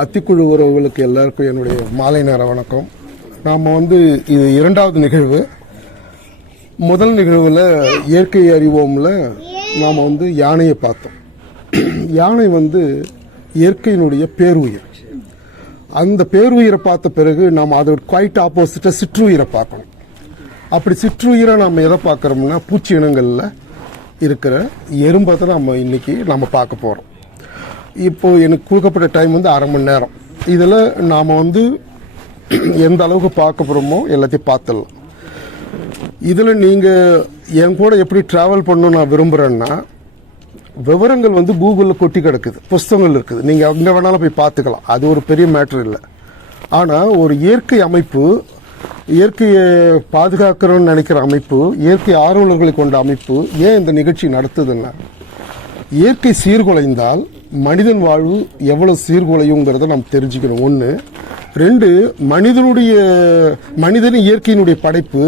அத்திக்குழு உறவுகளுக்கு எல்லாருக்கும் என்னுடைய மாலை நேர வணக்கம். நாம் இது இரண்டாவது நிகழ்வு. முதல் நிகழ்வில் இயற்கை அறிவோம்ல நாம் யானையை பார்த்தோம். யானை இயற்கையினுடைய பேருயிர். அந்த பேருயிரை பார்த்த பிறகு நாம் அதோட குவைட் ஆப்போசிட்டாக சிற்றுயிரை பார்க்கணும். அப்படி சிற்றுயிரை நம்ம எதை பார்க்குறோம்னா பூச்சி இனங்களில் இருக்கிற எறும்பை தான் நம்ம பார்க்க போகிறோம். இப்போது எனக்கு கொடுக்கப்பட்ட டைம் அரை மணி நேரம். இதில் நாம் எந்த அளவுக்கு பார்க்க போகிறோமோ எல்லாத்தையும் பார்த்துடலாம். இதில் நீங்கள் என் கூட எப்படி ட்ராவல் பண்ணணும் நான் விரும்புகிறேன்னா, விவரங்கள் கூகுளில் கொட்டி கிடக்குது, புஸ்தகங்கள் இருக்குது, நீங்கள் அங்கே வேணாலும் போய் பார்த்துக்கலாம். அது ஒரு பெரிய மேட்ரு இல்லை. ஆனால் ஒரு இயற்கை அமைப்பு, இயற்கையை பாதுகாக்கிறோன்னு நினைக்கிற அமைப்பு, இயற்கை ஆர்வலர்களை கொண்ட அமைப்பு ஏன் இந்த நிகழ்ச்சி நடத்துதுன்னா, இயற்கை சீர்குலைந்தால் மனிதன் வாழ்வு எவ்வளவு சீர்குலையுங்கிறத நாம் தெரிஞ்சுக்கணும். ஒன்று. ரெண்டு, மனிதனின் இயற்கையினுடைய படைப்பு,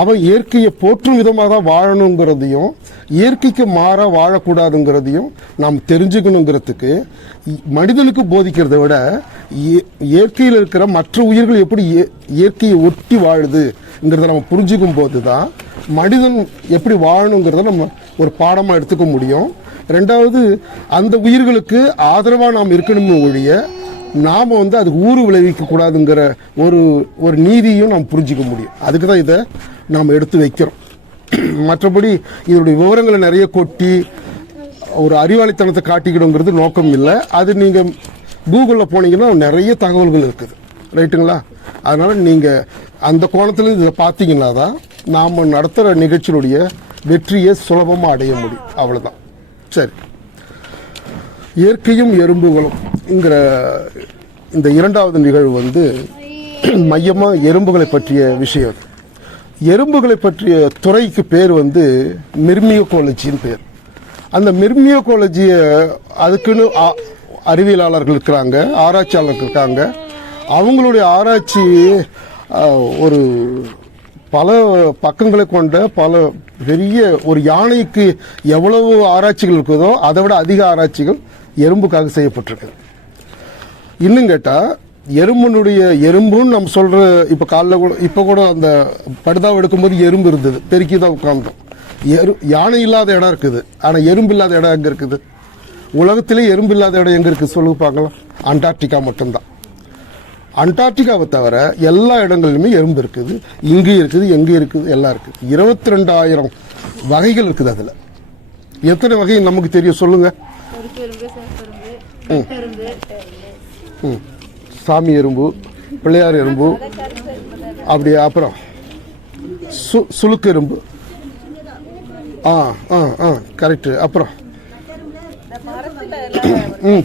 அவன் இயற்கையை போற்றும் விதமாக தான் வாழணுங்கிறதையும் இயற்கைக்கு மாறாக வாழக்கூடாதுங்கிறதையும் நாம் தெரிஞ்சுக்கணுங்கிறதுக்கு மனிதனுக்கு போதிக்கிறத விட இயற்கையில் இருக்கிற மற்ற உயிர்கள் எப்படி இயற்கையை ஒட்டி வாழுதுங்கிறத நம்ம புரிஞ்சுக்கும் போது தான் மனிதன் எப்படி வாழணுங்கிறத நம்ம ஒரு பாடமாக எடுத்துக்க முடியும். ரெண்டாவது, அந்த உயிர்களுக்கு ஆதரவாக நாம் இருக்கணும்னு ஒழிய நாம் அதுக்கு ஊறு விளைவிக்க கூடாதுங்கிற ஒரு நீதியும் நாம் புரிஞ்சிக்க முடியும். அதுக்கு தான் இதை நாம் எடுத்து வைக்கிறோம். மற்றபடி இதனுடைய விவரங்களை நிறைய கொட்டி ஒரு அறிவாளித்தனத்தை காட்டிக்கணுங்கிறது நோக்கம் இல்லை. அது நீங்கள் கூகுளில் போனீங்கன்னா நிறைய தகவல்கள் இருக்குது, ரைட்டுங்களா? அதனால் நீங்கள் அந்த கோணத்தில் இதை பார்த்தீங்கன்னா தான் நாம் நடத்துகிற நிகழ்ச்சியினுடைய வெற்றியை சுலபமாக அடைய முடியும். அவ்வளோதான். சரி, இயற்கையும் எறும்புகளும் இந்த இரண்டாவது நிகழ்வு மையமாக எறும்புகளை பற்றிய விஷயம். எறும்புகளை பற்றிய துறைக்கு பேர் மிர்மியோகாலஜின்னு பேர். அந்த மிர்மியோகாலஜியை அதுக்குன்னு அறிவியலாளர்கள் இருக்கிறாங்க, ஆராய்ச்சியாளர்கள் இருக்காங்க. அவங்களுடைய ஆராய்ச்சி ஒரு பல பக்கங்களை கொண்ட பல பெரிய ஒரு யானைக்கு எவ்வளவு ஆராய்ச்சிகள் இருக்குதோ அதை விட அதிக ஆராய்ச்சிகள் எறும்புக்காக செய்யப்பட்டிருக்கு. இன்னும் கேட்டால் எறும்புன்னு நம்ம சொல்கிற இப்போ காலைல கூட இப்போ கூட அந்த படுதாவை எடுக்கும்போது எறும்பு இருந்தது, பெருக்கி தான் உட்கார்ந்தோம். யானை இல்லாத இடம் இருக்குது, ஆனால் எறும்பு இல்லாத இடம் எங்கே இருக்குது? உலகத்திலே எறும்பு இல்லாத இடம் எங்கே இருக்குது சொல்லுங்க பார்க்கலாம்? அண்டார்டிகா மட்டும்தான். அண்டார்டிகாவை தவிர எல்லா இடங்களிலுமே எறும்பு இருக்குது. இங்கே இருக்குது, எங்கே இருக்குது, எல்லாம் இருக்குது. 22,000 வகைகள் இருக்குது. அதில் எத்தனை வகை நமக்கு தெரியும் சொல்லுங்க? சாமி எறும்பு, பிள்ளையார் எறும்பு, அப்படியே அப்புறம் சுளுக்கு எறும்பு, கரெக்டு. அப்புறம்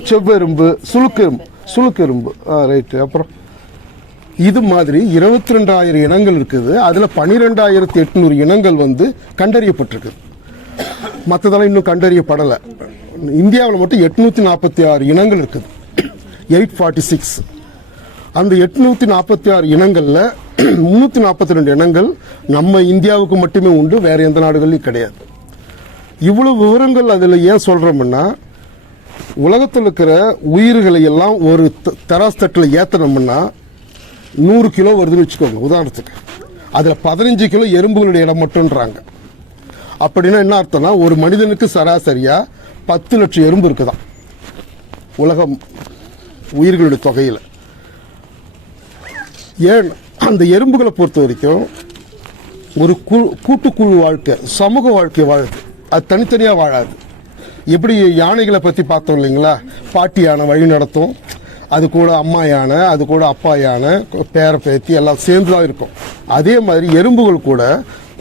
செவ்வெரும்பு, சுளுக்கு எறும்பு, ரைட்டு. அப்புறம் இது மாதிரி 22,000 இனங்கள் இருக்குது. அதில் 12,800 இனங்கள் கண்டறியப்பட்டிருக்கு. மற்றதெல்லாம் இன்னும் கண்டறியப்படலை. இந்தியாவில் மட்டும் 846 இனங்கள் இருக்குது, 846. அந்த 846 இனங்களில் 342 இனங்கள் நம்ம இந்தியாவுக்கு மட்டுமே உண்டு, வேற எந்த நாடுகள்லையும் கிடையாது. இவ்வளவு விவரங்கள் அதில் ஏன் சொல்கிறோம்னா, உலகத்தில் இருக்கிற உயிர்களை எல்லாம் ஒரு தராசு தட்டில் ஏற்றணும்னா 100 கிலோ வருதுன்னு வச்சுக்கோங்க உதாரணத்துக்கு. அதில் 15 கிலோ எறும்புகளுடைய இடம் மட்டும்ன்றாங்க. அப்படின்னா என்ன அர்த்தம்னா, ஒரு மனிதனுக்கு சராசரியாக 10 லட்சம் எறும்பு இருக்குதான் உலக உயிர்களுடைய தொகையில். ஏன் அந்த எறும்புகளை பொறுத்த வரைக்கும் ஒரு கூட்டுக்குழு வாழ்க்கை, சமூக வாழ்க்கை வாழுது. அது தனித்தனியாக வாழாது. எப்படி யானைகளை பற்றி பார்த்தோம் இல்லைங்களா? பாட்டி யானை வழி நடத்தும், அது கூட அம்மா யானை, அது கூட அப்பா யானை, பேர பேத்தி எல்லாம் சேர்ந்து தான் இருக்கும். அதே மாதிரி எறும்புகள் கூட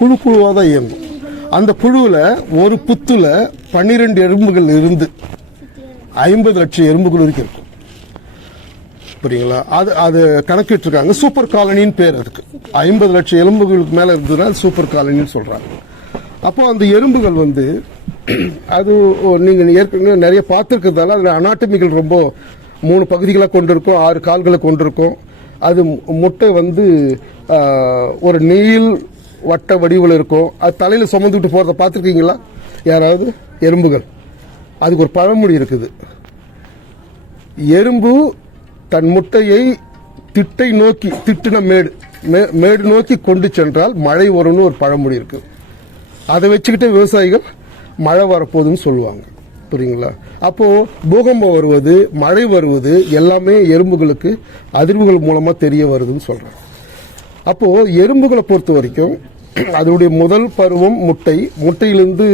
குழுவாக தான் இயங்கும். அந்த குழுவில் ஒரு புத்துல 12 எறும்புகள் இருந்து 50 லட்சம் எறும்புகள் வரைக்கும் இருக்கும். புரியுங்களா? அது கணக்கிட்டுருக்காங்க. சூப்பர் காலனின்னு பேர் அதுக்கு. 50 லட்சம் எறும்புகளுக்கு மேலே இருந்ததுன்னா சூப்பர் காலனின்னு சொல்கிறாங்க. அப்போ அந்த எறும்புகள் அது நீங்கள் ஏற்கனவே நிறைய பார்த்துருக்கிறதால அதில் அனாட்டமிகள் ரொம்ப 3 பகுதிகளாக கொண்டிருக்கும், 6 கால்களை கொண்டிருக்கும். அது முட்டை ஒரு நீள் வட்ட வடிவில் இருக்கும். அது தலையில் சுமந்துக்கிட்டு போகிறத பார்த்துருக்கீங்களா யாராவது? எறும்புகள். அதுக்கு ஒரு பழமொழி இருக்குது, எறும்பு தன் முட்டையை திட்டை நோக்கி, திட்டின மேடு நோக்கி கொண்டு சென்றால் மழை வரும்னு ஒரு பழமொழி இருக்கு. அதை வச்சுக்கிட்டே விவசாயிகள் மழை வரப்போகுதுன்னு சொல்லுவாங்க. புரியுங்களா? அப்போ பூகம்பம் வருவது, மழை வருவது எல்லாமே எறும்புகளுக்கு அதிர்வுகள் மூலமா தெரிய வருதுன்னு சொல்றாங்க. அப்போ எறும்புகளை பொறுத்த வரைக்கும் அதனுடைய முதல் பருவம் முட்டையிலிருந்து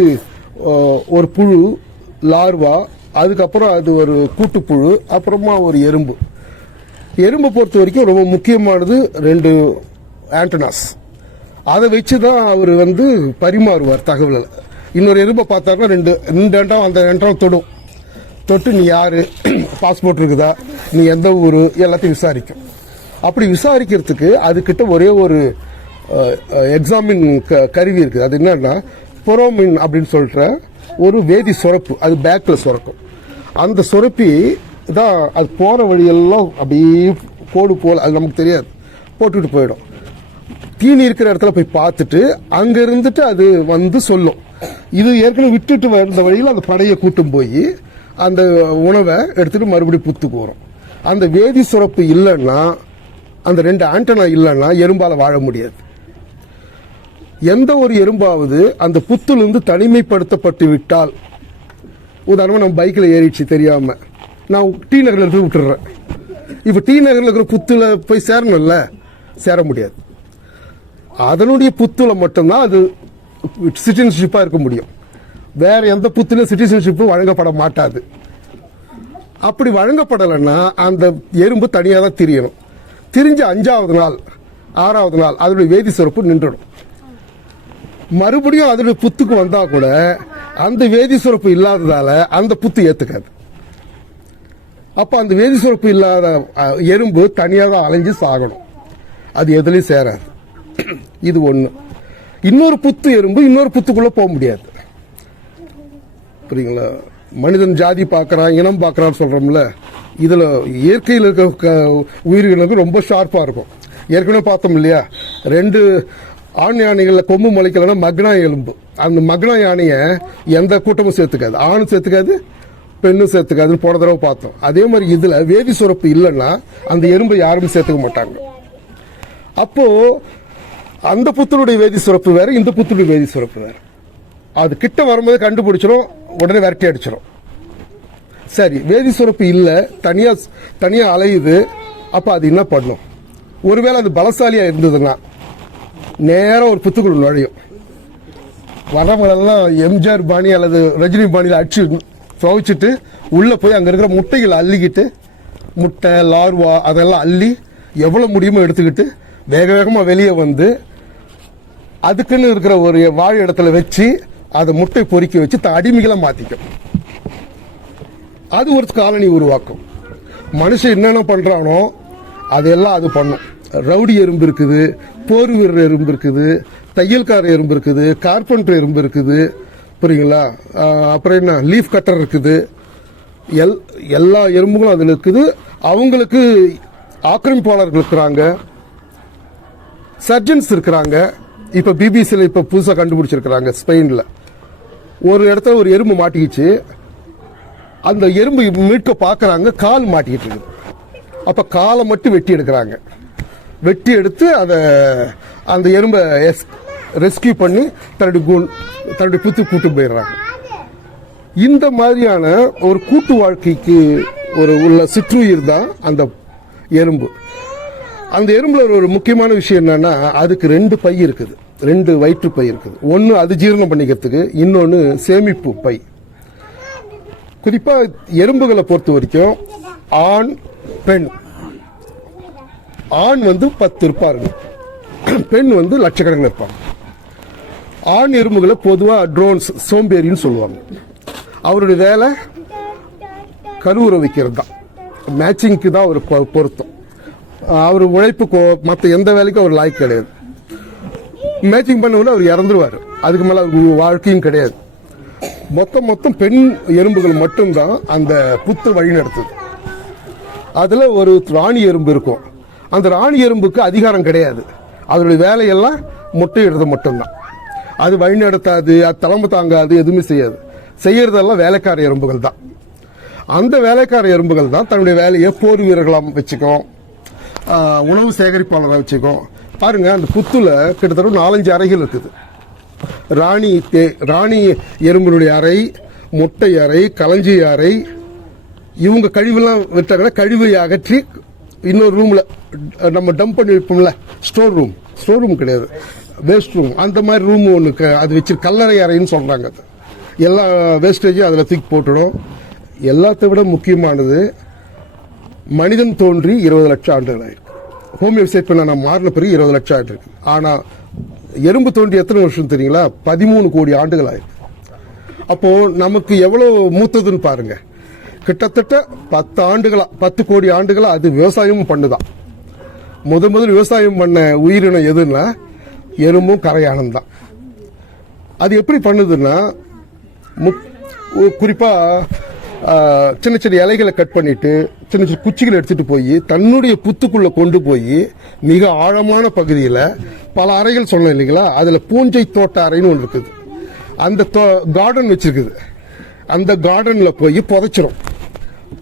ஒரு புழு, லார்வா, அதுக்கப்புறம் அது ஒரு கூட்டுப்புழு, அப்புறமா ஒரு எறும்பை பொறுத்த வரைக்கும் ரொம்ப முக்கியமானது 2 ஆண்டனாஸ். அதை வச்சு தான் அவர் பரிமாறுவார் தகவல்களை. இன்னொரு எறும்பை பார்த்தாருன்னா ரெண்டு அந்த ஆண்டனம் தொட்டு நீ யாரு, பாஸ்போர்ட் இருக்குதா, நீ எந்த ஊர், எல்லாத்தையும் விசாரிக்கும். அப்படி விசாரிக்கிறதுக்கு அதுக்கிட்ட ஒரே ஒரு எக்ஸாமின் கருவி இருக்குது. அது என்னன்னா பொரோமின் அப்படின்னு சொல்ற ஒரு வேதி சுரப்பு, அது பேக்கில் சுரக்கும். அந்த சுரப்பி தான் அது போகிற வழியெல்லாம் அப்படியே கோடு போல், அது நமக்கு தெரியாது, போட்டுக்கிட்டு போயிடும். தீனி இருக்கிற இடத்துல போய் பார்த்துட்டு அங்கே இருந்துட்டு அது சொல்லும். இது ஏற்கனவே விட்டுட்டு வந்த வழியில் அந்த படையை கூட்டும் போய் அந்த உணவை எடுத்துட்டு மறுபடியும் புத்துக்கு வரும். அந்த வேதி சுரப்பு இல்லைன்னா, அந்த 2 ஆண்டனா இல்லைன்னா எறும்பால வாழ முடியாது. எந்த ஒரு எறும்பாவது அந்த புத்திலிருந்து தனிமைப்படுத்தப்பட்டு விட்டால், உதாரணமாக நம்ம பைக்கில் ஏறிடுச்சு தெரியாம, நான் டி நகரில் போய் விட்டுறேன். இப்போ டி நகரில் இருக்கிற புத்துல போய் சேரணும்ல, சேர முடியாது. அதனுடைய புத்துல மட்டும்தான் அது சிட்டிசன்ஷிப்பாக இருக்க முடியும். வேற எந்த புத்திலும் சிட்டிசன்ஷிப்பு வழங்கப்பட மாட்டாது. அப்படி வழங்கப்படலைன்னா அந்த எறும்பு தனியாக தான் திரியணும். திரிஞ்ச 5வது நாள் 6வது நாள் அதனுடைய வேதி சுரப்பு நின்றுடும். மறுபடியும் அதனுடைய புத்துக்கு வந்தா கூட அந்த வேதி சுரப்பு இல்லாததால அந்த புத்து ஏத்துக்காது. அப்ப அந்த வேதி சுரப்பு இல்லாத எறும்பு தனியாக தான் அலைஞ்சு சாகணும். அது எதுலையும் சேராது. இது ஒண்ணு. இன்னொரு புத்து எறும்பு இன்னொரு புத்துக்குள்ள போக முடியாது. புரியுங்களா? மனிதன் ஜாதி பார்க்கறான், இனம் பார்க்கறான்னு சொல்றோம்ல, இதுல இயற்கையில் இருக்க உயிர்களுக்கு ரொம்ப ஷார்ப்பா இருக்கும். ஏற்கனவே பார்த்தோம் இல்லையா, 2 ஆண் யானைகள்ல கொம்பு முளைக்கலன்னா மக்னா எலும்பு. அந்த மக்னா யானையை எந்த கூட்டமும் சேர்த்துக்காது, ஆணும் சேர்த்துக்காது, பெண்ணும் சேர்த்துக்காதுன்னு போன தடவை பார்த்தோம். அதே மாதிரி இதுல வேதி சுரப்பு இல்லைன்னா அந்த எறும்பை யாருமே சேர்த்துக்க மாட்டாங்க. அப்போ அந்த புத்தனுடைய வேதி சுரப்பு வேற, இந்த புத்தனுடைய வேதி சுரப்பு வேற. அது கிட்ட வரும்போது கண்டுபிடிச்சிடும், உடனே விரட்டி அடிச்சிடும். சரி, வேதி சுரப்பு இல்ல, தனியா அலையுது. அப்ப அது என்ன பண்ணும்? ஒருவேளை அது பலசாலியா இருந்ததுன்னா நேரம் ஒரு புத்துக்குள்ள நுழையும். வரவங்களெல்லாம் எம்ஜிஆர் பாணி அல்லது ரஜினி பாணியில் அடிச்சு துவைச்சிட்டு உள்ள போய் அங்க இருக்கிற முட்டைகளை அள்ளிக்கிட்டு, முட்டை, லார்வா அதெல்லாம் அள்ளி எவ்வளவு முடியுமோ எடுத்துக்கிட்டு வேக வேகமா வெளியே வந்து அதுக்குன்னு இருக்கிற ஒரு வாழை இடத்துல வச்சு அதை முட்டை பொறுக்கி வச்சு அடிமைகளை மாத்திக்கும். அது ஒரு காலனி உருவாக்கும். மனுஷன் என்னென்ன பண்றானோ அதெல்லாம் அது பண்ணும். ரவுடி எறும்பு இருக்குது, போர் வீரர் எறும்பு இருக்குது, தையல்கார எறும்பு இருக்குது, கார்பெண்டர் எறும்பு இருக்குது. புரியுங்களா? அப்புறம் என்ன, லீஃப் கட்டர் இருக்குது. எல்லா எறும்புகளும் அதில் இருக்குது. அவங்களுக்கு ஆக்கிரமிப்பாளர்கள் இருக்கிறாங்க, சர்ஜன்ஸ் இருக்கிறாங்க. இப்ப பிபிசியில் இப்ப புதுசா கண்டுபிடிச்சிருக்கிறாங்க, ஸ்பெயின்ல ஒரு இடத்துல ஒரு எறும்பு மாட்டிக்கிச்சு. அந்த எறும்பு மீட்க பாக்குறாங்க, கால் மாட்டிக்கிட்டு இருக்கு. அப்ப காலை மட்டும் வெட்டி எடுக்கிறாங்க. வெட்டி எடுத்து அந்த எறும்பை ரெஸ்கியூ பண்ணி தன்னுடைய புத்து கூட்டு போயிடுறாங்க. இந்த மாதிரியான ஒரு கூட்டு வாழ்க்கைக்கு உள்ள சிற்றுயிர் தான் அந்த எறும்பு. அந்த எறும்புல ஒரு முக்கியமான விஷயம் என்னன்னா, அதுக்கு 2 பை இருக்குது, 2 வயிற்று பை இருக்குது. ஒன்னு அது ஜீரணம் பண்ணிக்கிறதுக்கு, இன்னொன்னு சேமிப்பு பை. குறிப்பா எறும்புகளை பொறுத்த வரைக்கும் ஆண் பெண். ஆண் 10 இருப்பார்கள், பெண் லட்சக்கணக்கில் இருப்பாங்க. ஆண் எறும்புகளை பொதுவா ட்ரோன்ஸ், சோம்பேறின்னு சொல்லுவாங்க. அவருடைய வேலை கருவுற வைக்கிறது தான், மேட்சிங்க்கு தான் ஒரு பொருத்தம். அவர் உழைப்புக்கோ மற்ற எந்த வேலைக்கும் அவர் லாய்க்கு கிடையாது. மேட்சிங் பண்ண அவர் இறந்துருவார், அதுக்கு மேல அவருக்கு வாழ்க்கையும் கிடையாது. மொத்தம் பெண் எறும்புகள் மட்டும்தான் அந்த புத்து வழி நடத்துது. அதுல ஒரு ராணி எறும்பு இருக்கும். அந்த ராணி எறும்புக்கு அதிகாரம் கிடையாது. அதனுடைய வேலையெல்லாம் முட்டையிடுறது மட்டும்தான். அது வழி நடத்தாது, அது தலைமை தாங்காது, எதுவுமே செய்யாது. செய்யறதெல்லாம் வேலைக்கார எறும்புகள் தான். அந்த வேலைக்கார எறும்புகள் தான் தன்னுடைய வேலையை போர் வீரர்களாக வச்சுக்கும், உணவு சேகரிப்பாளராக வச்சுக்கும். பாருங்க, அந்த புத்துல கிட்டத்தட்ட 4-5 அறைகள் இருக்குது. ராணி எறும்பினுடைய அறை, முட்டை அறை, களஞ்சி அறை. இவங்க கழிவுலாம் விட்டாங்கன்னா கழிவை அகற்றி இன்னொரு ரூம்ல நம்ம டம்ப் பண்ணி வைப்போம்ல, ஸ்டோர் ரூம் கிடையாது, வேஸ்ட் ரூம், அந்த மாதிரி ரூம் ஒன்று அது வச்சு கல்லறை அறைன்னு சொல்றாங்க. அது எல்லா வேஸ்டேஜும் அதில் தூக்கி போட்டுடும். எல்லாத்தை விட முக்கியமானது, மனிதன் தோன்றி 20 லட்சம் ஆண்டுகள் ஆயிருக்கு. ஹோம் வெப்சைட் பண்ண நான் மாறின பிறகு 20 லட்சம் ஆண்டு இருக்கு. ஆனால் எறும்பு தோன்றி எத்தனை வருஷம் தெரியுங்களா? 13 கோடி ஆண்டுகள் ஆயிருக்கு. அப்போ நமக்கு எவ்வளவு மூத்ததுன்னு பாருங்க. கிட்டத்தட்ட 10 கோடி ஆண்டுகளா அது விவசாயமும் பண்ணுதான். முதல் விவசாயம் பண்ண உயிரினம் எதுன்னா எறும்பும் கரையானும் தான். அது எப்படி பண்ணுதுன்னா, குறிப்பா சின்ன சின்ன இலைகளை கட் பண்ணிட்டு சின்ன சின்ன குச்சிகளை எடுத்துட்டு போய் தன்னுடைய புத்துக்குள்ள கொண்டு போய் மிக ஆழமான பகுதியில் பல அறைகள் சொன்னேன் இல்லைங்களா, அதுல பூஞ்சை தோட்ட அறைன்னு ஒன்று இருக்குது. அந்த கார்டன் வச்சிருக்குது. அந்த கார்டன்ல போய்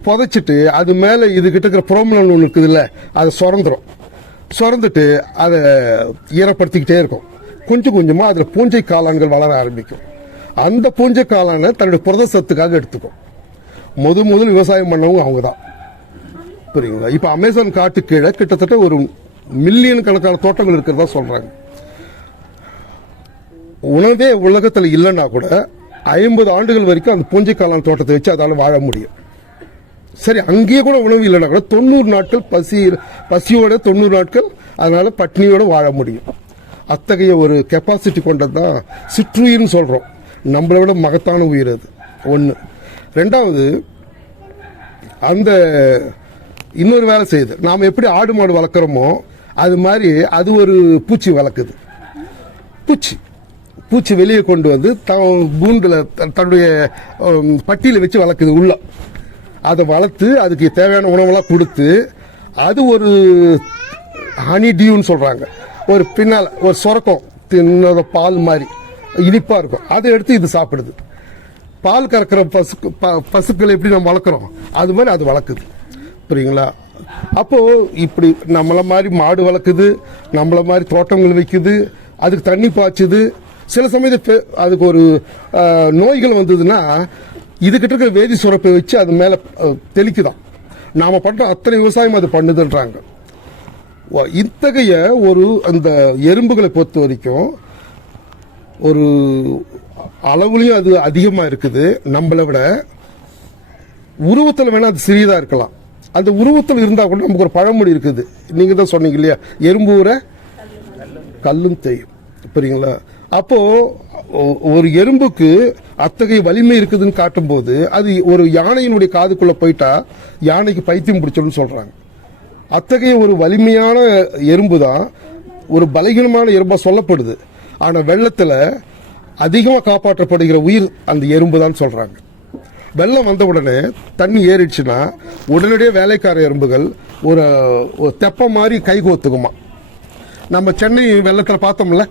புதைச்சிட்டு அது மேல இது கிட்ட இருக்கிற புரோமிலன் ஒன்று இருக்குதுல்ல, அதை சுரந்துட்டு அதை ஈரப்படுத்திக்கிட்டே இருக்கும். கொஞ்சம் கொஞ்சமா அதுல பூஞ்சை காளான்கள் வளர ஆரம்பிக்கும். அந்த பூஞ்சை காளானை தன்னுடைய புரத சத்துக்காக எடுத்துக்கும். முதல் விவசாயம் பண்ணவங்க அவங்க தான். புரியுங்களா? இப்ப அமேசான் காட்டு கீழே கிட்டத்தட்ட 1 மில்லியன் கணக்கான தோட்டங்கள் இருக்கிறதா சொல்றாங்க. உணவே உலகத்தில் இல்லைன்னா கூட 50 ஆண்டுகள் வரைக்கும் அந்த பூஞ்சை காளான் தோட்டத்தை வச்சு அதால வாழ முடியும். சரி, அங்கேயே கூட உணவு இல்லைன்னா கூட 90 நாட்கள் பசியோட 90 நாட்கள் அதனால பட்னியோட வாழ முடியும். அத்தகைய ஒரு கெப்பாசிட்டி கொண்டதுதான் சிற்றுயிர்னு சொல்றோம். நம்மளை விட மகத்தான உயிர் அது ஒன்று. ரெண்டாவது, அந்த இன்னொரு வேலை செய்யுது. நாம் எப்படி ஆடு மாடு வளர்க்குறோமோ அது மாதிரி அது ஒரு பூச்சி வளர்க்குது. பூச்சி வெளியே கொண்டு வந்து கூண்டுல தன்னுடைய பட்டியல வச்சு வளர்க்குது. உள்ள அதை வளர்த்து அதுக்கு தேவையான உணவெல்லாம் கொடுத்து அது ஒரு ஹனி டியூன்னு சொல்றாங்க. ஒரு பின்னால் ஒரு சொரக்கம் தின்னத பால் மாதிரி இனிப்பா இருக்கும். அதை எடுத்து இது சாப்பிடுது. பால் கறக்கிற பசுக்களை எப்படி நம்ம வளர்க்குறோம் அது மாதிரி அது வளர்க்குது. புரியுங்களா? அப்போ இப்படி நம்மள மாதிரி மாடு வளர்க்குது, நம்மள மாதிரி தோட்டங்கள் வைக்குது, அதுக்கு தண்ணி பாய்ச்சுது. சில சமயத்து அதுக்கு ஒரு நோய்கள் வந்ததுன்னா இதுகிட்ட இருக்கிற வேதி சுரப்பை வச்சு அது மேல தெளிக்குதான். நாம பண்ற அத்தனை விவசாயம் அது பண்ணுதுன்றாங்க. இத்தகைய ஒரு அந்த எறும்புகளை பொறுத்த வரைக்கும் ஒரு அளவுலையும் அது அதிகமா இருக்குது. நம்மளை விட உருவத்தில் வேணா அது சிறியதா இருக்கலாம். அந்த உருவத்தில் இருந்தா கூட நமக்கு ஒரு பழமொழி இருக்குது. நீங்க தான் சொன்னீங்க இல்லையா, எறும்பு ஊற கல்லும் தேயும். புரியுங்களா? அப்போ ஒரு எறும்புக்கு அத்தகைய வலிமை இருக்குதுன்னு காட்டும் போது அது ஒரு யானையினுடைய காதுக்குள்ள போயிட்டா யானைக்கு பைத்தியம் பிடிச்சிடும் சொல்றாங்க. அத்தகைய ஒரு வலிமையான எறும்பு தான் ஒரு பலகீனமான எறும்பா சொல்லப்படுது. ஆனா வெள்ளத்துல அதிகமா காப்பாற்றப்படுகிற உயிர் அந்த எறும்பு தான் சொல்றாங்க. வெள்ளம் வந்த உடனே தண்ணி ஏறிடுச்சுன்னா உடனடியே வேலைக்கார எறும்புகள் ஒரு தெப்ப மாதிரி கை கோத்துக்குமா. நம்ம சென்னை வெள்ளத்துல பார்த்தோம்ல,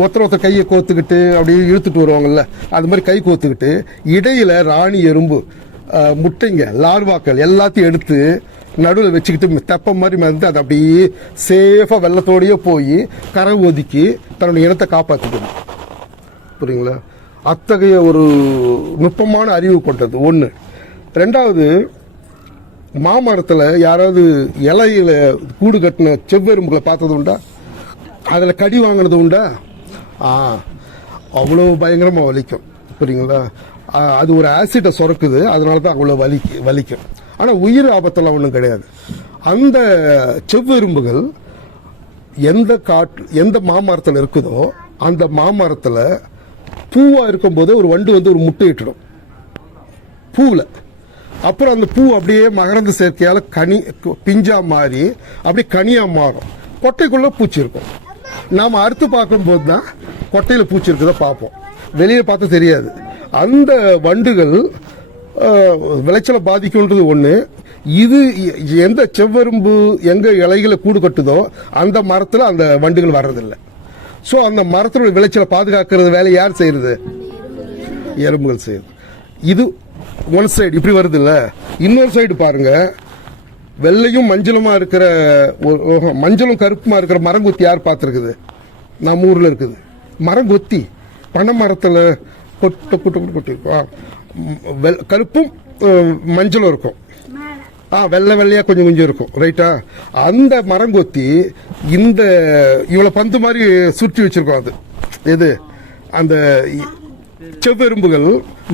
ஒருத்தர் கையை கோத்துக்கிட்டு அப்படியே இழுத்துட்டு வருவாங்கல்ல, அது மாதிரி கை கோத்துக்கிட்டு இடையில ராணி எறும்பு முட்டைங்க லார்வாக்கள் எல்லாத்தையும் எடுத்து நடுவில் வச்சுக்கிட்டு தெப்ப மாதிரி வந்து அது அப்படியே சேஃபா வெள்ளத்தோடய போய் கரை ஒதுக்கி தன்னுடைய இனத்தை காப்பாற்றிக்கணும். புரியுங்களா? அத்தகைய ஒரு நுட்பமான அறிவு கொண்டது ஒன்று. ரெண்டாவது, மாமரத்தில் யாராவது இலையில கூடு கட்டின செவ்வெரும்புகளை பார்த்தது உண்டா? அதில் கடி வாங்கினது உண்டா? அவ்வளோ பயங்கரமாக வலிக்கும். புரியுங்களா? அது ஒரு ஆசிட்டை சுரக்குது, அதனால தான் அவ்வளோ வலிக்கும். ஆனால் உயிர் ஆபத்தெல்லாம் ஒன்றும் கிடையாது. அந்த செவ்வெரும்புகள் எந்த மாமரத்தில் இருக்குதோ அந்த மாமரத்தில் பூவா இருக்கும்போது ஒரு வண்டு வந்து ஒரு முட்டை இட்டுடும் பூவில். அப்புறம் அந்த பூ அப்படியே மகரந்த சேர்க்கையால் பிஞ்சா மாறி அப்படியே கனியா மாறும். கொட்டைக்குள்ள பூச்சி இருக்கும். நாம் அறுத்து பார்க்கும்போது தான் கொட்டையில் பூச்சி இருக்குதா பார்ப்போம், வெளியே பார்த்து தெரியாது. அந்த வண்டுகள் விளைச்சலை பாதிக்கும்ன்றது ஒன்று. இது எந்த செவ்வெரும்பு எங்க இலைகளை கூடு கட்டுதோ அந்த மரத்தில் அந்த வண்டுகள் வர்றதில்லை. ஸோ அந்த மரத்தினுடைய விளைச்சலை பாதுகாக்கிறது வேலை யார் செய்யறது? எறும்புகள் செய்யுது. இது ஒன் சைடு இப்படி வருது இல்ல, இன்னொரு சைடு பாருங்க, வெள்ளையும் மஞ்சளுமா இருக்கிற மஞ்சளும் கருப்புமா இருக்கிற மரங்கொத்தி யார் பார்த்துருக்குது? நம்ம ஊர்ல இருக்குது மரங்கொத்தி. பனை மரத்துல கொட்டு கொட்டு கொட்டு இருக்கும், கருப்பும் மஞ்சளும் இருக்கும். வெள்ளை வெள்ளையா கொஞ்சம் கொஞ்சம் இருக்கும், ரைட்டா? அந்த மரங்கொத்தி இந்த இவ்வளவு பந்து மாதிரி சுற்றி வச்சிருக்கோம். அது எது? அந்த செவ்வெரும்புகள்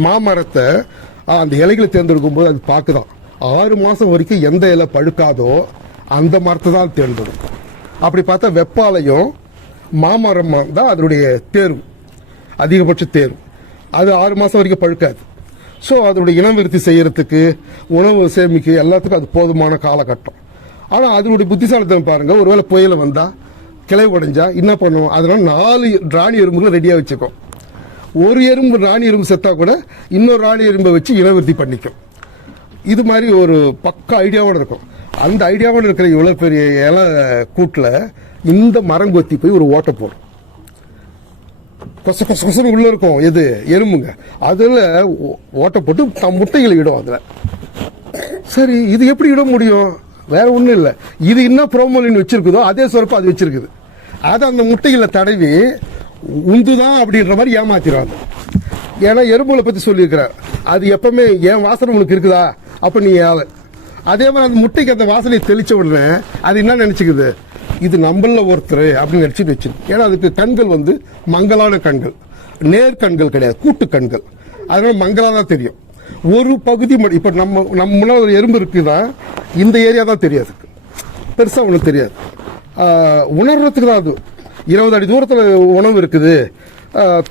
மாமரத்தை அந்த இலைகளை தேர்ந்தெடுக்கும் போது அது பார்க்குதான் 6 மாசம் வரைக்கும் எந்த இலை பழுக்காதோ அந்த மரத்தை தான் தேர்ந்தெடுக்கும். அப்படி பார்த்தா வெப்பாலையும் மாமரம் தான் அதனுடைய தேர்வு, அதிகபட்ச தேர்வு. அது 6 மாசம் வரைக்கும் பழுக்காது. ஸோ அதனுடைய இனம் விருத்தி செய்யறதுக்கு, உணவு சேமிக்க எல்லாத்துக்கும் அது போதுமான காலகட்டம். ஆனால் அதனுடைய புத்திசாலித்தனம் பாருங்க, ஒருவேளை புயல வந்தா கிளை உடைஞ்சா என்ன பண்ணுவோம்? அதனால 4 ராணி எறும்புகளை ரெடியாக வச்சுக்கும். ஒரு எறும்பு ராணி எறும்பு செத்தா கூட இன்னொரு ராணி எறும்பை வச்சு இனவிருத்தி பண்ணிக்கும். இது மாதிரி ஒரு பக்க ஐடியாவோட இருக்கும். அந்த ஐடியாவோட இருக்கிற இவ்வளவு பெரிய இலை கூட்டில் இந்த மரங்கொத்தி போய் ஒரு ஓட்டை போடும். கொச கொச கொசன்னு உள்ள இருக்கும் எது? எறும்புங்க. அதுல ஓட்டை போட்டு முட்டைகளை இடும் அதுல. சரி, இது எப்படி இட முடியும்? வேற ஒண்ணும் இல்லை, இது என்ன புரோமோலின் வச்சிருக்குதோ அதே சொரப்பு அது வச்சிருக்குது. அதை அந்த முட்டைகளை தடவி உந்துதான் அப்படின்ற மாதிரி ஏமாத்திடுவாங்க. ஏன்னா எறும்புகளை பத்தி சொல்லியிருக்கிறார், அது எப்பவுமே என் வாசனை உங்களுக்கு இருக்குதா அப்ப நீ ஏழை. அதே மாதிரி அந்த முட்டைக்கு அந்த வாசனையை தெளிச்ச உடனே அது என்ன நினைச்சுக்குது? இது நம்மள ஒருத்தர் அப்படின்னு நினைச்சிட்டு வச்சிருக்கு. ஏன்னா அதுக்கு கண்கள் மங்கலான கண்கள், நேர் கண்கள் கிடையாது, கூட்டு கண்கள். அதனால மங்களா தான் தெரியும். ஒரு பகுதி இப்ப நம்ம முன்னாடி ஒரு எறும்பு இருக்குதா, இந்த ஏரியா தான் தெரியாது, பெருசா ஒன்றும் தெரியாது. உணர்றதுக்கு தான் அது 20 அடி தூரத்தில் உணவு இருக்குது,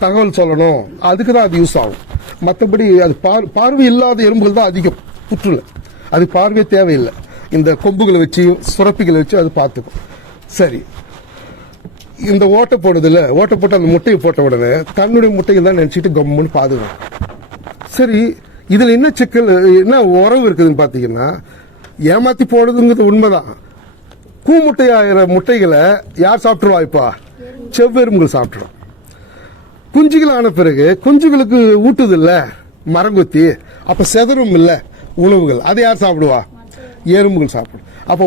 தகவல் சொல்லணும், அதுக்கு தான் அது யூஸ் ஆகும். மற்றபடி அது பார்வை இல்லாத எறும்புகள் தான் அதிகம் புற்றுல. அது பார்வையே தேவையில்லை. இந்த கொம்புகளை வச்சு சுரப்பிகளை வச்சு அது பார்த்துக்கும். சரி, இந்த ஓட்டை போடுறதுல ஓட்டை போட்டு அந்த முட்டையை போட்ட உடனே தன்னுடைய முட்டைகள் தான் நினைச்சிட்டு கம்முன்னு பாதுகாக்கும். சரி, இதுல என்ன சிக்கல், என்ன உறவு இருக்குதுன்னு பாத்தீங்கன்னா, ஏமாத்தி போடுறதுங்கிறது உண்மைதான். கூமுட்டையாகிற முட்டைகளை யார் சாப்பிட்டுருவா? இப்ப செவ்வெரும்புகள் சாப்பிட்டுரும். குஞ்சுகள் ஆன பிறகு குஞ்சுகளுக்கு ஊட்டுது இல்ல மரங்கொத்தி, அப்ப செதறும் இல்ல உணவுகள், அதை யார் சாப்பிடுவா? எறும்புகள் சாப்பிடும். அப்போ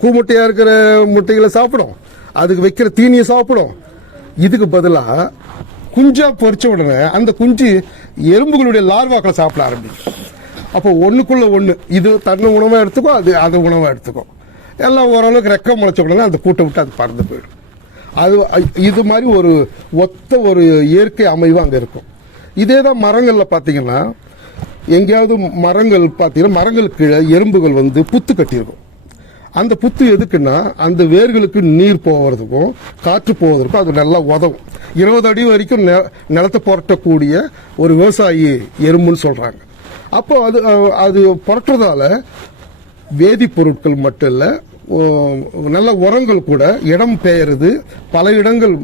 கூமுட்டையா இருக்கிற முட்டைகளை சாப்பிடும், அதுக்கு வைக்கிற தீனியை சாப்பிடும். இதுக்கு பதிலாக குஞ்சா பொறிச்ச உடனே அந்த குஞ்சு எறும்புகளுடைய லார்வாக்களை சாப்பிட ஆரம்பிக்கும். அப்போ ஒண்ணுக்குள்ள ஒண்ணு, இது தன்னை உணவா எடுத்துக்கும், அது அதை உணவா எடுத்துக்கும். எல்லாம் ஓரளவுக்கு ரெக்க முளைச்ச உடனே அந்த கூட்டை விட்டு அது பறந்து போயிடும். அது இது மாதிரி ஒரு ஒத்த ஒரு இயற்கை அமைவு அங்கே இருக்கும். இதே தான் மரங்களில் பார்த்தீங்கன்னா, எங்கேயாவது மரங்கள் பார்த்தீங்கன்னா மரங்களுக்கு கீழே எறும்புகள் புத்து கட்டியிருக்கும். அந்த புத்து எதுக்குன்னா, அந்த வேர்களுக்கு நீர் போவதுக்கும் காற்று போவதற்கும் அது நல்லா உதவும். 20 அடி வரைக்கும் நிலத்தை புரட்டக்கூடிய ஒரு விவசாயி எறும்புன்னு சொல்றாங்க. அப்போ அது அது புரட்டுறதால வேதிப்பொருட்கள் மட்டும் இல்லை, நல்ல உரங்கள் கூட இடம் பெயருது. பல இடங்கள்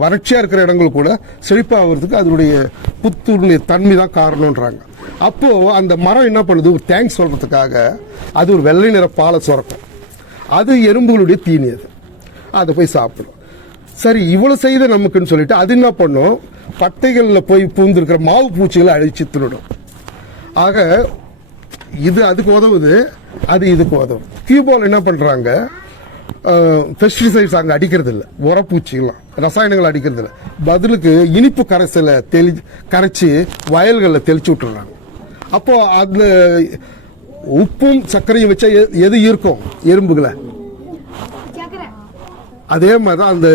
வறட்சியா இருக்கிற இடங்கள் கூட செழிப்பாகிறதுக்கு அதனுடைய புத்துடைய தன்மை தான் காரணம்ன்றாங்க. அப்போ அந்த மரம் என்ன பண்ணுது, ஒரு தேங்க்ஸ் சொல்றதுக்காக அது ஒரு வெள்ளை நிற பாலை சுரக்கும். அது எறும்புகளுடைய தீனி, அதை போய் சாப்பிடும். சரி, இவ்வளவு செய்த நமக்குன்னு சொல்லிட்டு அது என்ன பண்ணும், பட்டைகளில் போய் பூந்திருக்கிற மாவு பூச்சிகளை அழிச்சு தின்னுடும். ஆக இது அதுக்கு உதவுது, அது இதுக்கு உதவும். கியூபால் என்ன பண்றாங்க, பெஸ்டிசைட்ஸ் அங்கே அடிக்கிறது இல்லை, உரப்பூச்சிகள்லாம் ரசாயனங்கள் அடிக்கிறது இல்லை, பதிலுக்கு இனிப்பு கரைசலை கரைச்சி வயல்களில் தெளிச்சு விட்டுறாங்க. அப்போ அதுல உப்பும் சர்க்கரையும் வச்சா எது இருக்கும்? எறும்புகளை. அதே மாதிரி தான் அந்த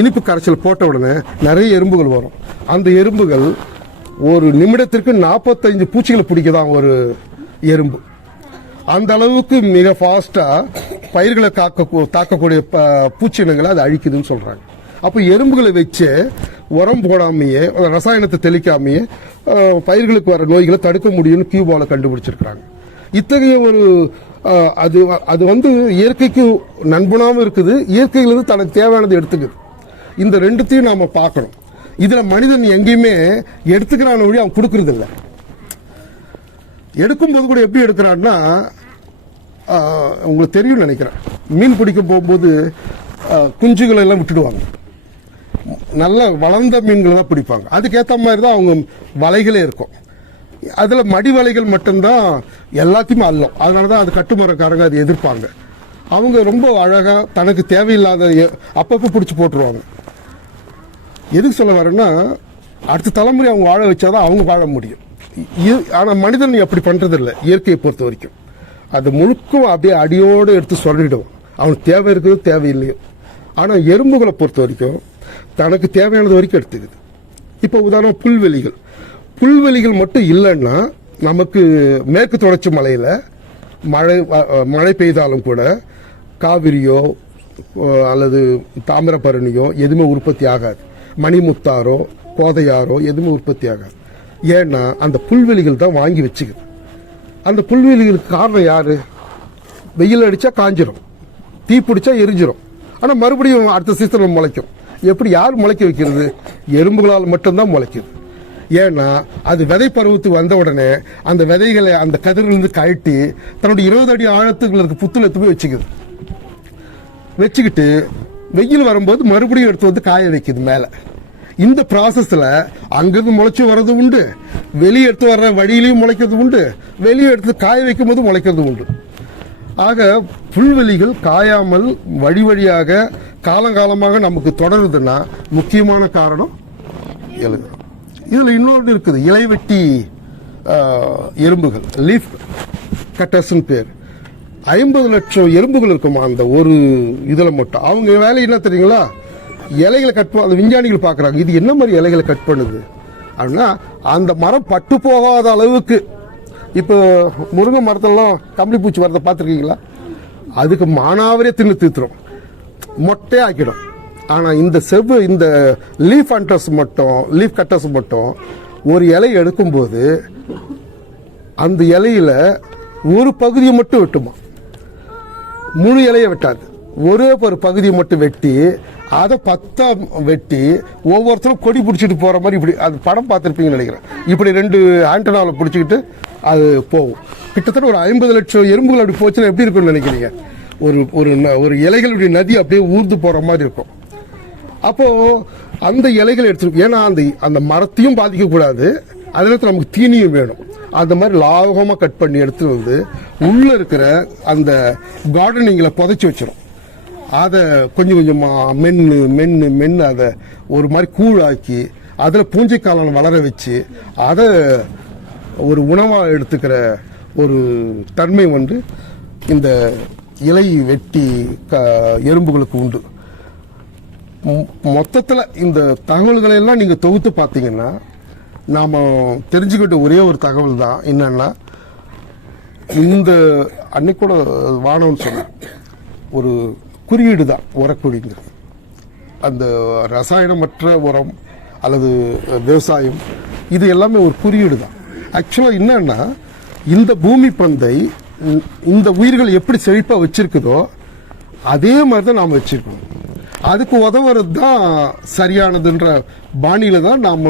இனிப்பு கரைசல் போட்ட உடனே நிறைய எறும்புகள் வரும். அந்த எறும்புகள் ஒரு நிமிடத்திற்கு 45 பூச்சிகளை பிடிக்கதான் ஒரு எறும்பு. அந்த அளவுக்கு மிக ஃபாஸ்டா பயிர்களை தாக்கக்கூடிய பூச்சினங்களை அது அழிக்குதுன்னு சொல்றாங்க. அப்போ எறும்புகளை வச்சு உரம் போடாமையே ரசாயனத்தை தெளிக்காமையே பயிர்களுக்கு வர நோய்களை தடுக்க முடியும்னு கியூபால கண்டுபிடிச்சிருக்கிறாங்க. இத்தகைய ஒரு அது அது இயற்கைக்கு நண்பனாகவும் இருக்குது, இயற்கையிலிருந்து தனக்கு தேவையானது எடுத்துக்குது. இந்த ரெண்டுத்தையும் நாம பார்க்கணும். இதுல மனிதன் எங்கேயுமே எடுத்துக்கிறான் வழி அவன் கொடுக்கறது இல்லை. எடுக்கும்போது கூட எப்படி எடுக்கிறான்னா, உங்களுக்கு தெரியும் நினைக்கிறேன், மீன் பிடிக்க போகும்போது குஞ்சுகளை எல்லாம் விட்டுடுவாங்க, நல்ல வளர்ந்த மீன்களை தான் பிடிப்பாங்க. அதுக்கேற்ற மாதிரி தான் அவங்க வலைகளே இருக்கும். அதில் மடிவலைகள் மட்டும்தான் எல்லாத்தையுமே அள்ளும். அதனால தான் அது கட்டுமரக்காரங்க அதை எதிர்ப்பாங்க. அவங்க ரொம்ப அழகாக தனக்கு தேவையில்லாத அப்பப்போ பிடிச்சி போட்டுருவாங்க. எதுக்கு சொல்ல வரேன்னா, அடுத்த தலைமுறை அவங்க வாழ வச்சாதான் அவங்க வாழ முடியும். ஆனால் மனிதன் அப்படி பண்ணுறதில்ல. இயற்கையை பொறுத்த வரைக்கும் அது முழுக்கும் அப்படியே அடியோடு எடுத்து சொல்லிவிடும். அவனுக்கு தேவை இருக்குது தேவையில்லையோ. ஆனால் எறும்புகளை பொறுத்த வரைக்கும் தனக்கு தேவையானது வரைக்கும் எடுத்துக்குது. இப்போ உதாரணம் புல்வெளிகள் மட்டும் இல்லைன்னா, நமக்கு மேற்கு தொடர்ச்சி மலையில் மழை பெய்தாலும் கூட காவிரியோ அல்லது தாமிரபரணியோ எதுவுமே உற்பத்தி ஆகாது. மணிமுத்தாரோ கோதையாரோ எதுவுமே உற்பத்தி ஆகாது. ஏன்னா அந்த புல்வெளிகள் தான் வாங்கி வச்சுக்குது. அந்த புல்வெளிகளுக்கு காரணம் யாரு? வெயில் அடித்தா காஞ்சிரும், தீ பிடிச்சா எரிஞ்சிரும். ஆனால் மறுபடியும் அடுத்த சீசனில் முளைக்கும். எப்படி யார் முளைக்க வைக்கிறது? எறும்புகளால் மட்டும்தான் முளைக்குது. ஏன்னா அது விதை பருவத்துக்கு வந்த உடனே அந்த விதைகளை அந்த கதிரிலிருந்து கழட்டி தன்னுடைய 20 அடி ஆழத்துக்கு இருக்க புத்துல எடுத்து போய் வச்சுக்கிட்டு வெயில் வரும்போது மறுபடியும் எடுத்து வந்து காய வைக்குது மேலே. இந்த ப்ராசஸில் அங்கிருந்து முளைச்சி வர்றது உண்டு, வெளியே எடுத்து வர்ற வழியிலையும் முளைக்கிறது உண்டு, வெளியே எடுத்து காய வைக்கும் போது முளைக்கிறது உண்டு. ஆக புல்வெளிகள் காயாமல் வழியாக காலங்காலமாக நமக்கு தொடருதுன்னா முக்கியமான காரணம் எழுது. இதில் இன்னொன்று இருக்குது, இலைவெட்டி எறும்புகள், லீஃப் கட்டர்ஸ்ன்னு பேர். 50 லட்சம் எறும்புகள் இருக்குமா அந்த ஒரு இதில் மட்டும். அவங்க வேலை என்ன தெரியுங்களா? இலைகளை கட் அந்த விஞ்ஞானிகள் பார்க்குறாங்க, இது என்ன மாதிரி இலைகளை கட் பண்ணுது அப்படின்னா, அந்த மரம் பட்டு போகாத அளவுக்கு. இப்போ முருங்கை மரத்தெல்லாம் கம்பளி பூச்சி வரதை பார்த்துருக்கீங்களா? அதுக்கு மானாவரே தின்னு தீர்த்துரும், மொட்டையே ஆக்கிடும். ஆனால் இந்த லீஃப் கட்டர்ஸ் மட்டும் ஒரு இலை எடுக்கும்போது அந்த இலையில ஒரு பகுதியை மட்டும் வெட்டுமா, முழு இலையை வெட்டாது. ஒரே ஒரு பகுதியை மட்டும் வெட்டி அதை 10 வெட்டி ஒவ்வொருத்தரும் கொடி பிடிச்சிட்டு போகிற மாதிரி, இப்படி அது படம் பார்த்துருப்பீங்கன்னு நினைக்கிறேன். இப்படி 2 ஆண்டனாவில் பிடிச்சிக்கிட்டு அது போகும். கிட்டத்தட்ட ஒரு 50 லட்சம் எறும்புகள் அப்படி போச்சுன்னா எப்படி இருக்கும்னு நினைக்கிறீங்க? ஒரு இலைகளுடைய நதி அப்படியே ஊர்ந்து போகிற மாதிரி இருக்கும். அப்போது அந்த இலைகளை எடுத்து, ஏன்னா அந்த மரத்தையும் பாதிக்கக்கூடாது, அதே நேரத்தில் நமக்கு தீனியும் வேணும். அந்த மாதிரி லாகமாக கட் பண்ணி எடுத்து வந்து உள்ளே இருக்கிற அந்த கார்டனிங்கில் புதைச்சி வச்சிடும். அதை கொஞ்சம் கொஞ்சமாக மென்று அதை ஒரு மாதிரி கூழாக்கி அதில் பூஞ்சைக்காளான் வளர வச்சு அதை ஒரு உணவாக எடுத்துக்கிற ஒரு தன்மை வந்து இந்த இலை வெட்டி எறும்புகளுக்கு உண்டு. மொத்தத்தில் இந்த தகவல்களை எல்லாம் நீங்கள் தொகுத்து பார்த்தீங்கன்னா நாம் தெரிஞ்சுக்கிட்ட ஒரே ஒரு தகவல் தான் என்னன்னா, இந்த அன்னைக்கு கூட வானம்னு சொன்ன ஒரு குறியீடு தான் உரக்குடிங்கிறது. அந்த ரசாயனமற்ற உரம் அல்லது விவசாயம் இது எல்லாமே ஒரு குறியீடு தான். ஆக்சுவலாக என்னன்னா, இந்த பூமி பந்தை இந்த உயிர்கள் எப்படி செழிப்பாக வச்சிருக்குதோ அதே மாதிரி தான் நாம் வச்சிருக்கணும். அதுக்கு உதவுறது தான் சரியானதுன்ற பாணியில தான் நாம்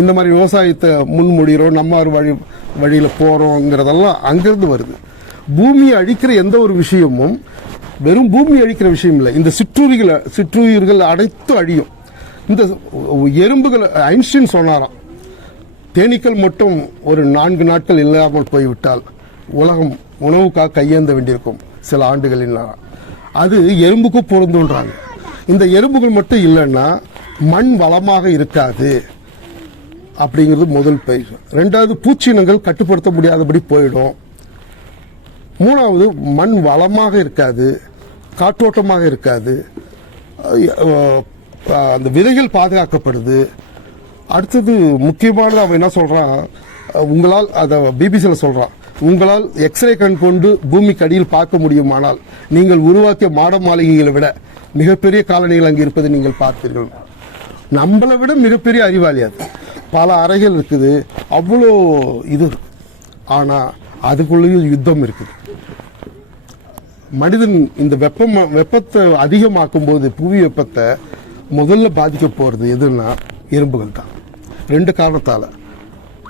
இந்த மாதிரி விவசாயத்தை முன்மொழிகிறோம், நம்ம வழியில் போகிறோங்கிறதெல்லாம் அங்கிருந்து வருது. பூமியை அழிக்கிற எந்த ஒரு விஷயமும் வெறும் பூமி அழிக்கிற விஷயம் இல்லை, இந்த சிற்றுயிர்கள் அனைத்தும் அழியும். இந்த எறும்புகள், ஐன்ஸ்டீன் சொன்னாராம், தேனீக்கள் மட்டும் ஒரு 4 நாட்கள் இல்லாமல் போய்விட்டால் உலகம் உணவுக்காக கையேந்த வேண்டியிருக்கும் சில ஆண்டுகளில். அது எறும்புக்கும் பொருந்துன்றாங்க. இந்த எறும்புகள் மட்டும் இல்லைன்னா மண் வளமாக இருக்காது அப்படிங்கிறது முதல் பயிர். 2வது, பூச்சினங்கள் கட்டுப்படுத்த முடியாதபடி போயிடும். 3வது, மண் வளமாக இருக்காது, காற்றோட்டமாக இருக்காது, அந்த விதைகள் பாதுகாக்கப்படுது. அடுத்தது முக்கியமானது, அவன் என்ன சொல்றான், உங்களால் அதை பிபிசியில் சொல்றான், உங்களால் எக்ஸ்ரே கண் கொண்டு பூமிக்கு அடியில் பார்க்க முடியுமானால் நீங்கள் உருவாக்கிய மாட மாளிகைகளை விட மிகப்பெரிய காலனிகள் அங்கே இருப்பதை நீங்கள் பார்ப்பீர்கள். நம்மளை விட மிகப்பெரிய அறிவாளி அது. பல அறைகள் இருக்குது, அவ்வளோ இது. ஆனால் அதுக்குள்ளேயும் யுத்தம் இருக்குது. மனிதன் இந்த வெப்பத்தை அதிகமாக்கும் போது புவி வெப்பத்தை முதல்ல பாதிக்க போகிறது எதுன்னா எறும்புகள் தான். 2 காரணத்தால்.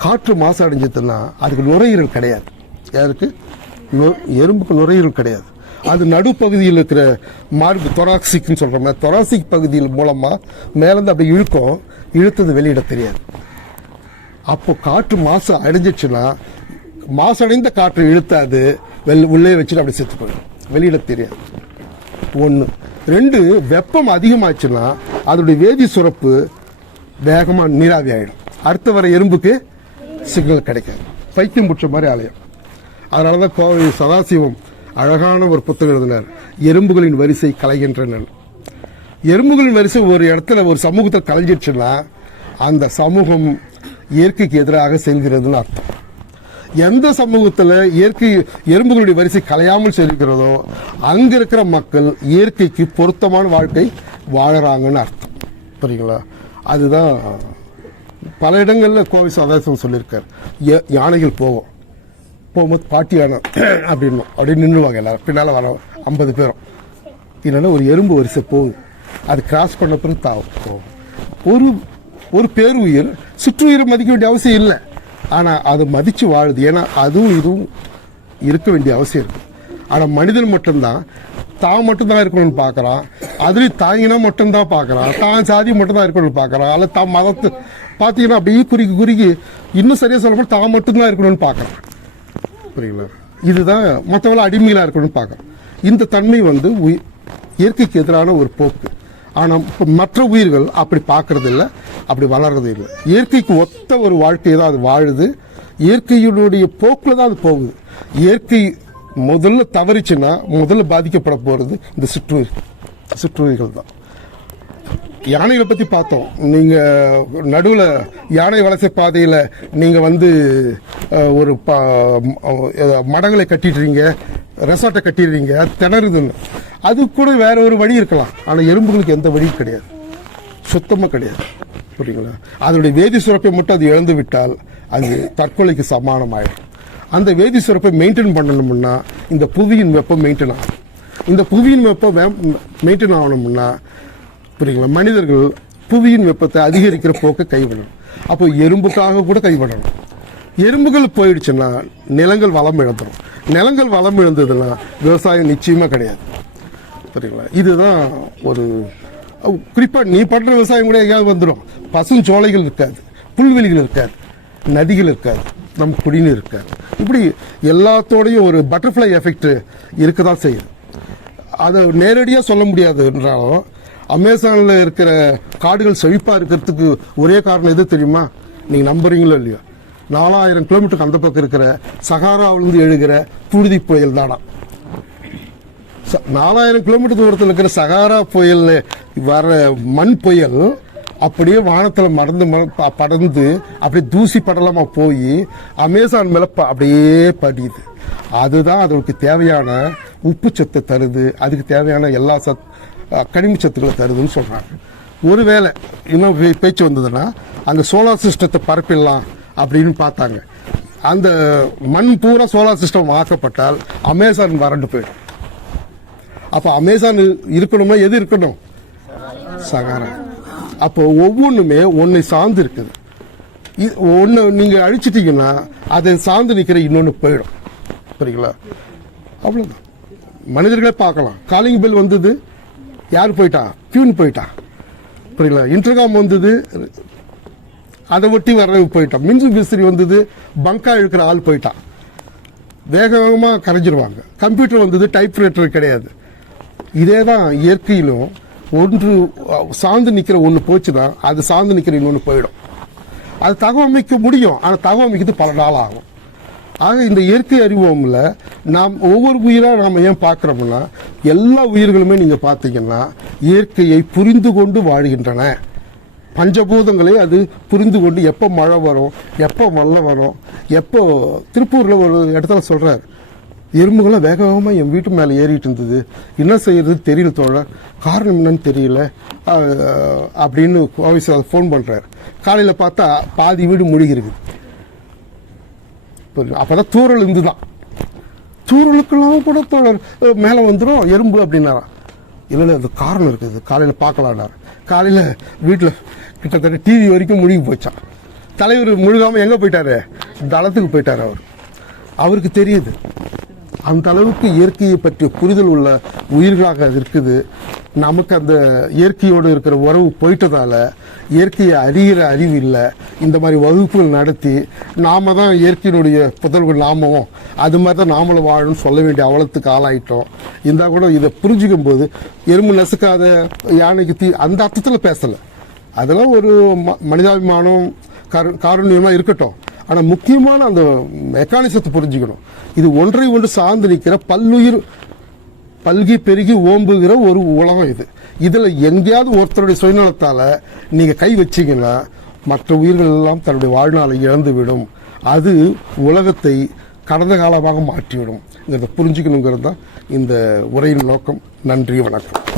காற்று மாசு அடைஞ்சதுன்னா அதுக்கு நுரையீரல் கிடையாது. யாருக்கு? எறும்புக்கு நுரையீரல் கிடையாது. அது நடுப்பகுதியில் இருக்கிற மார்பு, தொராசிக்னு சொல்கிறோம், தொராசிக் பகுதியில் மூலமாக மேலேருந்து அப்படி இழுத்தது வெளியிட தெரியாது. அப்போ காற்று மாசு அடைஞ்சிச்சுன்னா மாசடைந்த காற்றை இழுத்தாது உள்ளே வச்சுட்டு அப்படி செத்து போயிடும், வெளியிட தெரியாது. 1. 2, வெப்பம் அதிகமாச்சுன்னா அதோடைய வேதி சுரப்பு வேகமாக நீராவி ஆகிடும். அடுத்த வர எறும்புக்கு சிக்னல் கிடைக்காது, பைத்தியம் பிடிச்ச மாதிரி ஆலயம். அதனால தான் கோவை சதாசிவம் அழகான ஒரு புத்தகம் எழுதினார், எறும்புகளின் வரிசை கலைகின்றன. எறும்புகளின் வரிசை ஒரு இடத்துல ஒரு சமூகத்தை கலைஞ்சிடுச்சுன்னா அந்த சமூகம் இயற்கைக்கு எதிராக செல்கிறதுன்னு அர்த்தம். எந்த சமூகத்தில் இயற்கை எறும்புகளுடைய வரிசை கலையாமல் செல்கிறதோ அங்க இருக்கிற மக்கள் இயற்கைக்கு பொருத்தமான வாழ்க்கை வாழறாங்கன்னு அர்த்தம். புரியுங்களா? அதுதான் பல இடங்களில் கோவை சதாசிவம் சொல்லியிருக்கார். யானைகள் போகும்போது பாட்டி யானை அப்படின்னு நின்றுவாங்க எல்லாரும், பின்னால் வர 50 பேரும். இல்லைன்னா ஒரு எறும்பு வரிசை போகுது, அது கிராஸ் பண்ண பிறகு போகும். ஒரு பேருயிர் சுற்றுயிரை மதிக்க வேண்டிய அவசியம் இல்லை, ஆனால் அது மதித்து வாழுது. ஏன்னா அதுவும் இதுவும் இருக்க வேண்டிய அவசியம் இருக்கு. ஆனால் மனிதன் மட்டும்தான் தான் மட்டும்தான் இருக்கணும்னு பார்க்குறான், அதுலேயும் தாங்கினா மட்டும்தான் பார்க்குறான், தான் சாதி மட்டும்தான் இருக்கணும்னு பார்க்குறான், அல்ல தான் மதத்தை பார்த்தீங்கன்னா அப்படியே குறுக்கி இன்னும் சரியாக சொல்லப்போ தான் மட்டும்தான் இருக்கணும்னு பார்க்குறான். புரியுங்களா? இதுதான் மற்றவங்கள அடிமைகளாக இருக்கணும்னு பார்க்குறோம். இந்த தன்மை இயற்கைக்கு எதிரான ஒரு போக்கு. ஆனால் மற்ற உயிர்கள் அப்படி பார்க்கறது இல்லை, அப்படி வளர்றது இல்லை. இயற்கைக்கு ஒத்த ஒரு வாழ்க்கையை தான் அது வாழுது, இயற்கையினுடைய போக்கில் தான் அது போகுது. இயற்கை முதல்ல தவறிச்சுன்னா முதல்ல பாதிக்கப்பட போகிறது இந்த சிற்றுயிர்கள் தான். யானைகளை பற்றி பார்த்தோம். நீங்கள் நடுவில் யானை வலசை பாதையில் நீங்கள் ஒரு மடங்களை கட்டிடுறீங்க, ரெசார்ட்டை கட்டிடுறீங்க, திணறுதுன்னு. அது கூட வேற ஒரு வழி இருக்கலாம், ஆனால் எறும்புகளுக்கு எந்த வழியும் கிடையாது, சுத்தமாக கிடையாது. புரியுங்களா? அதனுடைய வேதி சுரப்பை மட்டும் அது இழந்து விட்டால் அது தற்கொலைக்கு சமானமாயிடும். அந்த வேதி சுரப்பை மெயின்டைன் பண்ணணும்னா இந்த புவியின் வெப்பம் மெயின்டைன் ஆகும். இந்த புவியின் வெப்பம் மெயின்டைன் ஆகணும்னா புரியுங்களா, மனிதர்கள் புவியின் வெப்பத்தை அதிகரிக்கிற போக்கை கைவிடணும். அப்போ எறும்புக்காக கூட கைவிடணும். எறும்புகள் போயிடுச்சுன்னா நிலங்கள் வளம் இழந்துடும். நிலங்கள் வளம் இழந்ததுன்னா விவசாயம் நிச்சயமாக கிடையாது. புரியுங்களா? இதுதான் ஒரு குறிப்பாக நீ பண்ணுற விவசாயம் கூட எங்கேயாவது வந்துடும். பசுஞ்சோலைகள் இருக்காது, புல்வெளிகள் இருக்காது, நதிகள் இருக்காது, நம் குடிநீர் இருக்காது. இப்படி எல்லாத்தோடையும் ஒரு பட்டர்ஃப்ளை எஃபெக்ட் இருக்க தான் செய்யுது. அதை நேரடியாக சொல்ல முடியாது என்றாலும் அமேசானில் இருக்கிற காடுகள் செழிப்பாக இருக்கிறதுக்கு ஒரே காரணம் எது தெரியுமா? நீங்கள் நம்புறீங்களோ இல்லையோ, 4000 கிலோமீட்டருக்கு அந்த பக்கம் இருக்கிற சகாராவிலிருந்து எழுகிற புழுதி புயல் தானா. 4000 கிலோமீட்டர் தூரத்தில் இருக்கிற சகாரா புயல் வர மண் புயல் அப்படியே வானத்தில் படர்ந்து அப்படியே தூசி படலமாக போய் அமேசான் மேலே அப்படியே படியுது. அதுதான் அதற்கு தேவையான உப்பு சத்தை தருது, அதுக்கு தேவையான எல்லா கனிம சத்துக்களை தருதுன்னு சொல்கிறாங்க. ஒருவேளை இன்னும் பேச்சு வந்ததுன்னா அங்கே சோலார் சிஸ்டத்தை பரப்பிடலாம் அப்படின்னு பார்த்தாங்க. அந்த மண் பூரா சோலார் சிஸ்டம் ஆக்கப்பட்டால் அமேசான் வறண்டு போயிடும். அப்போ அமேசான் இருக்கணும்னா எது இருக்கணும்? சகாரா. அப்போ ஒவ்வொன்றுமே ஒன்றை சார்ந்து இருக்குது. ஒன்று நீங்கள் அழிச்சிட்டிங்கன்னா அதை சார்ந்து நிற்கிற இன்னொன்று போயிடும். புரியுங்களா? அவ்வளோதான். மனிதர்களே பார்க்கலாம். காலிங் பெல் வந்தது, யார் போயிட்டா? பியூன் போயிட்டா. புரியல? இன்டர்காம் வந்தது, அதை ஒட்டி வர்றவங்க போயிட்டான். மின்சு மிஸ்திரி வந்தது, பங்கா இழுக்கிற ஆள் போயிட்டான். வேகமாக கரைஞ்சிருவாங்க. கம்ப்யூட்டர் வந்தது, டைப்ரைட்டர் கிடையாது. இதே தான் இயற்கையிலும் ஒன்று சார்ந்து நிற்கிற ஒன்று போச்சுன்னா அது சார்ந்து நிற்கிற இன்னொன்று போயிடும். அது தகவமைக்க முடியும், ஆனால் தகவமைக்கிறது பல நாள் ஆகும். ஆக இந்த இயற்கை அறிவோம்ல நாம் ஒவ்வொரு உயிராக நாம் ஏன் பார்க்குறோம்னா எல்லா உயிர்களுமே நீங்கள் பார்த்தீங்கன்னா இயற்கையை புரிந்து கொண்டு வாழ்கின்றன. பஞ்சபூதங்களே அது புரிந்து கொண்டு எப்போ மழை வரும், எப்போ வெள்ளம் வரும், எப்போ திருப்பூரில் ஒரு இடத்துல சொல்கிறார், எறும்புகளாம் வேகமாக என் வீட்டு மேலே ஏறிட்டு இருந்தது, என்ன செய்யறது தெரியல தோழர், காரணம் என்னன்னு தெரியல அப்படின்னு ஆஃபீஸில் ஃபோன் பண்ணுறாரு. காலையில் பார்த்தா பாதி வீடு முழுகிருக்குது. அப்போதான் தூரல் இருந்துதான். தூரலுக்கெல்லாம் கூட தோழர் மேலே வந்துடும் எறும்பு அப்படின்னாராம். இல்லை அது காரணம் இருக்குது, காலையில் பார்க்கலான்னாரு. காலையில் வீட்டில் கிட்டத்தட்ட டிவி வரைக்கும் முழுகி போச்சான். தலைவர் முழுகாமல் எங்கே போயிட்டாரு? தளத்துக்கு போயிட்டார். அவருக்கு தெரியுது அந்த அளவுக்கு இயற்கையை பற்றிய புரிதல் உள்ள உயிர்களாக அது இருக்குது. நமக்கு அந்த இயற்கையோடு இருக்கிற உறவு போயிட்டதால இயற்கையை அறிகிற அறிவு இல்லை. இந்த மாதிரி வகுப்புகள் நடத்தி நாம தான் இயற்கையினுடைய புதல்கள் நாமவும் அது மாதிரி தான் நாமளும் வாழணும்னு சொல்ல வேண்டிய அவலத்துக்கு ஆளாயிட்டோம். இருந்தா கூட இதை புரிஞ்சுக்கும் போது எறும்பு நசுக்காத யானைக்கு தீ அந்த அர்த்தத்தில் பேசலை. அதெல்லாம் ஒரு மனிதாபிமானம் காரணியமாக இருக்கட்டும். ஆனால் முக்கியமான அந்த மெக்கானிசத்தை புரிஞ்சுக்கணும். இது ஒன்றை ஒன்று சார்ந்து நிற்கிற பல்லுயிர் பல்கி பெருகி ஓம்புகிற ஒரு உலகம் இது. இதில் எங்கேயாவது ஒருத்தருடைய சுயநலத்தால் நீங்கள் கை வச்சிங்கன்னா மற்ற உயிர்கள் எல்லாம் தன்னுடைய வாழ்நாளை இழந்துவிடும். அது உலகத்தை கடந்த காலமாக மாற்றிவிடும். இதை புரிஞ்சுக்கணுங்கிறது தான் இந்த உரையின் நோக்கம். நன்றி, வணக்கம்.